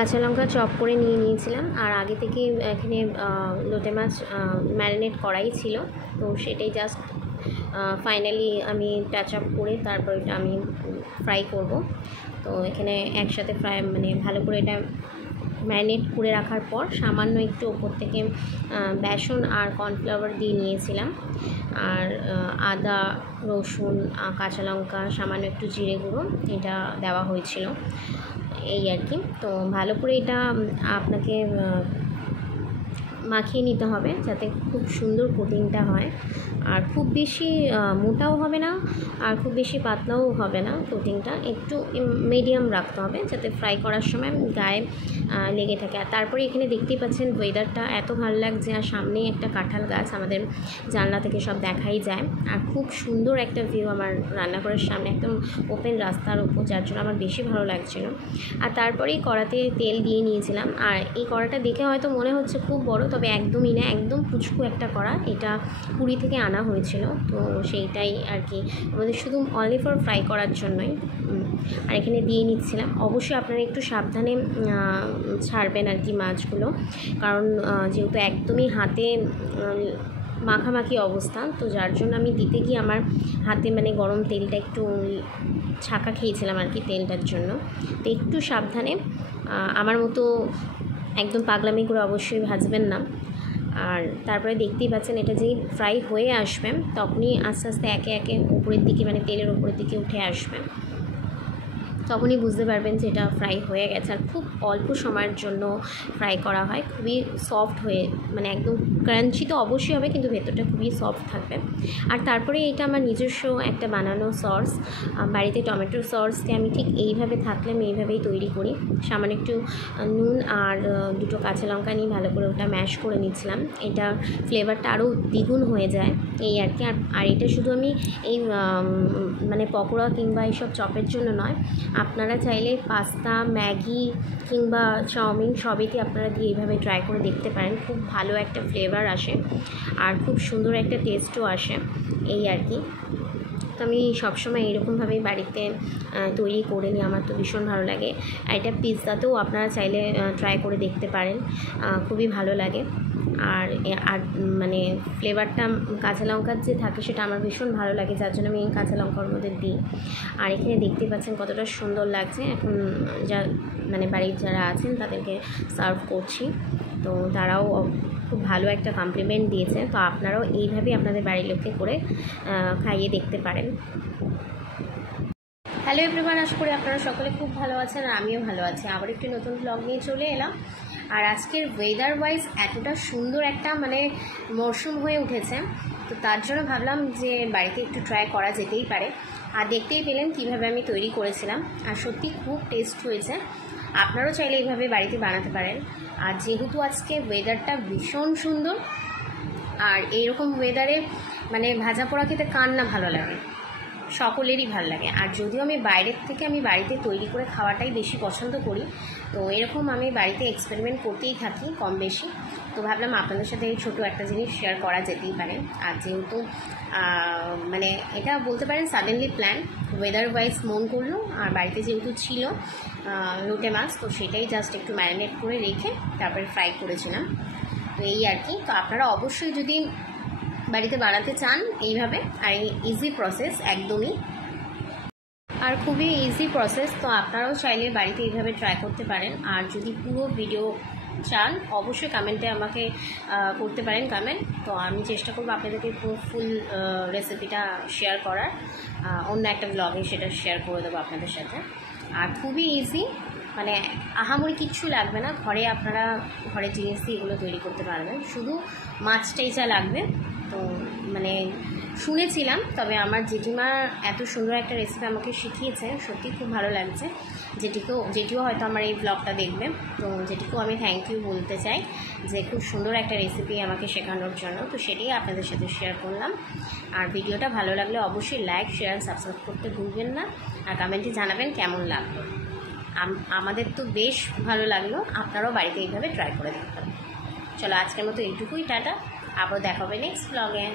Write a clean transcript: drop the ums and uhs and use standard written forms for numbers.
কাঁচা লঙ্কা চপ করে নিয়ে নিয়েছিলাম, আর আগে থেকে এখানে লোটে মাছ ম্যারিনেট করাই ছিল, তো সেটাই জাস্ট ফাইনালি আমি টাচ আপ করে তারপর এটা আমি ফ্রাই করব। তো এখানে একসাথে ফ্রাই মানে ভালো করে এটা ম্যারিনেট করে রাখার পর সামান্য একটু ওপর থেকে বেসন আর কর্নফ্লাওয়ার দিয়ে নিয়েছিলাম, আর আদা, রসুন, কাঁচা লঙ্কা, সামান্য একটু জিরে গুঁড়ো এটা দেওয়া হয়েছিল, এই আর কি। তো ভালো করে এটা আপনাকে মাখিয়ে নিতে হবে যাতে খুব সুন্দর কোটিংটা হয়, আর খুব বেশি মোটাও হবে না আর খুব বেশি পাতলাও হবে না, কোটিংটা একটু মিডিয়াম রাখতে হবে যাতে ফ্রাই করার সময় গায়ে লেগে থাকে। আর তারপরে এখানে দেখতেই পাচ্ছেন ওয়েদারটা এত ভালো লাগছে, আর সামনেই একটা কাঁঠাল গাছ আমাদের জানলা থেকে সব দেখাই যায়, আর খুব সুন্দর একটা ভিউ আমার রান্নাঘরের সামনে একদম ওপেন রাস্তার উপর, যার জন্য আমার বেশি ভালো লাগছিল। আর তারপরেই কড়াতে তেল দিয়ে নিয়েছিলাম, আর এই কড়াটা দেখে হয়তো মনে হচ্ছে খুব বড়, তবে একদমই না, একদম পুচকু একটা কড়া, এটা পুরী থেকে আনা হয়েছিল, তো সেইটাই আর কি আমাদের শুধু অনলি ফর ফ্রাই করার জন্যই। আর এখানে দিয়ে নিচ্ছিলাম, অবশ্যই আপনারা একটু সাবধানে ছাড়বেন আর কি মাছগুলো, কারণ যেহেতু একদমই হাতে মাখামাখি অবস্থা, তো যার জন্য আমি দিতে গিয়ে আমার হাতে মানে গরম তেলটা একটু ছাকা খেয়েছিলাম আর কি তেলটার জন্য। তো একটু সাবধানে, আমার মতো একদম পাগলামি করে অবশ্যই ভাজবেন না। আর তারপরে দেখতেই পাচ্ছেন এটা যেই ফ্রাই হয়ে আসবে তখনই আস্তে আস্তে একে একে উপরের দিকে মানে তেলের উপরের দিকে উঠে আসবে, তখনই বুঝতে পারবেন যে এটা ফ্রাই হয়ে গেছে। আর খুব অল্প সময়ের জন্য ফ্রাই করা হয়, খুবই সফট হয়ে মানে একদম ক্রাঞ্চি তো অবশ্যই হবে, কিন্তু ভেতরটা খুবই সফট থাকবে। আর তারপরে এটা আমার নিজস্ব একটা বানানো সস, বাড়িতে টমেটোর সসকে আমি ঠিক এইভাবে থাকলে আমি এইভাবেই তৈরি করি। সামান্য একটু নুন আর দুটো কাঁচা লঙ্কা নিয়ে ভালো করে ওটা ম্যাশ করে নিচ্ছিলাম, এটা ফ্লেভারটা আরও দ্বিগুণ হয়ে যায়, এই আর কি। আর এটা শুধু আমি এই মানে পকোড়া কিংবা এইসব চপের জন্য নয়, আপনারা চাইলে পাস্তা, ম্যাগি কিংবা চাউমিন সবেতে আপনারা দিয়ে এইভাবে ট্রাই করে দেখতে পারেন, খুব ভালো একটা ফ্লেভার আসে আর খুব সুন্দর একটা টেস্টও আসে, এই আর কি। তো আমি সবসময় এইরকমভাবেই বাড়িতে তৈরি করে নিই, আমার তো ভীষণ ভালো লাগে। আর এটা পিৎজাতেও আপনারা চাইলে ট্রাই করে দেখতে পারেন, খুবই ভালো লাগে। আর মানে ফ্লেভারটা কাঁচা লঙ্কার যে থাকে সেটা আমার ভীষণ ভালো লাগে, যার জন্য আমি এই কাঁচা লঙ্কার মধ্যে দিই। আর এখানে দেখতে পাচ্ছেন কতটা সুন্দর লাগছে, এখন যা মানে বাড়ির যারা আছেন তাদেরকে সার্ভ করছি, তো তারাও খুব ভালো একটা কমপ্লিমেন্ট দিয়েছে। তো আপনারাও এইভাবেই আপনাদের বাড়ির লোককে করে খাইয়ে দেখতে পারেন। হ্যালো এভরিওয়ান, আশা করি আপনারা সকলে খুব ভালো আছেন আর আমিও ভালো আছি। আবার একটি নতুন ব্লগ নিয়ে চলে এলাম। আর আজকের ওয়েদার ওয়াইজ এতটা সুন্দর একটা মানে মরশুম হয়ে উঠেছে, তো তার জন্য ভাবলাম যে বাড়িতে একটু ট্রাই করা যেতেই পারে। আর দেখতেই পেলেন কিভাবে আমি তৈরি করেছিলাম, আর সত্যি খুব টেস্ট হয়েছে। আপনারাও চাইলে এইভাবে বাড়িতে বানাতে পারেন। আর যেহেতু আজকে ওয়েদারটা ভীষণ সুন্দর, আর এইরকম ওয়েদারে মানে ভাজা পোড়া খেতে কার না ভালো লাগে, সকলেরই ভালো লাগে। আর যদিও আমি বাইরের থেকে আমি বাড়িতে তৈরি করে খাওয়াটাই বেশি পছন্দ করি, তো এরকম আমি বাড়িতে এক্সপেরিমেন্ট করতেই থাকি কম বেশি। তো ভাবলাম আপনাদের সাথে এই ছোটো একটা জিনিস শেয়ার করা যেতেই পারে। আর যেহেতু মানে এটা বলতে পারেন সাডেনলি প্ল্যান, ওয়েদার ওয়াইজ মন করলো, আর বাড়িতে যেহেতু ছিল লোটে মাছ, তো সেটাই জাস্ট একটু ম্যারিনেট করে রেখে তারপরে ফ্রাই করেছিলাম, তো এই আর কি। তো আপনারা অবশ্যই যদি বাড়িতে বানাতে চান এইভাবে, আর ইজি প্রসেস একদমই, আর খুবই ইজি প্রসেস, তো আপনারাও চাইলে বাড়িতে এইভাবে ট্রাই করতে পারেন। আর যদি পুরো ভিডিও চান অবশ্যই কমেন্টে আমাকে করতে পারেন কমেন্ট, তো আমি চেষ্টা করবো আপনাদেরকে পুরো ফুল রেসিপিটা শেয়ার করার, অন্য একটা ব্লগে সেটা শেয়ার করে দেবো আপনাদের সাথে। আর খুবই ইজি, মানে আহামরি কিচ্ছু লাগবে না, ঘরে আপনারা ঘরের জিনিস দিয়ে এগুলো তৈরি করতে পারবেন, শুধু মাছটাই যা লাগবে। তো মানে শুনেছিলাম, তবে আমার জেঠিমা এত সুন্দর একটা রেসিপি আমাকে শিখিয়েছে, সত্যি খুব ভালো লাগছে। যেটিও হয়তো আমার এই ব্লগটা দেখবে, তো যেটিকেও আমি থ্যাংক ইউ বলতে চাই যে খুব সুন্দর একটা রেসিপি আমাকে শেখানোর জন্য। তো সেটাই আপনাদের সাথে শেয়ার করলাম। আর ভিডিওটা ভালো লাগলে অবশ্যই লাইক, শেয়ার, সাবস্ক্রাইব করতে ভুলবেন না, আর কমেন্টে জানাবেন কেমন লাগলো। আমাদের তো বেশ ভালো লাগলো, আপনারাও বাড়িতে এইভাবে ট্রাই করে দেখতে পারেন। চলো আজকের মতো এইটুকুই, টাটা, আবার দেখা হবে নেক্সট ব্লগে।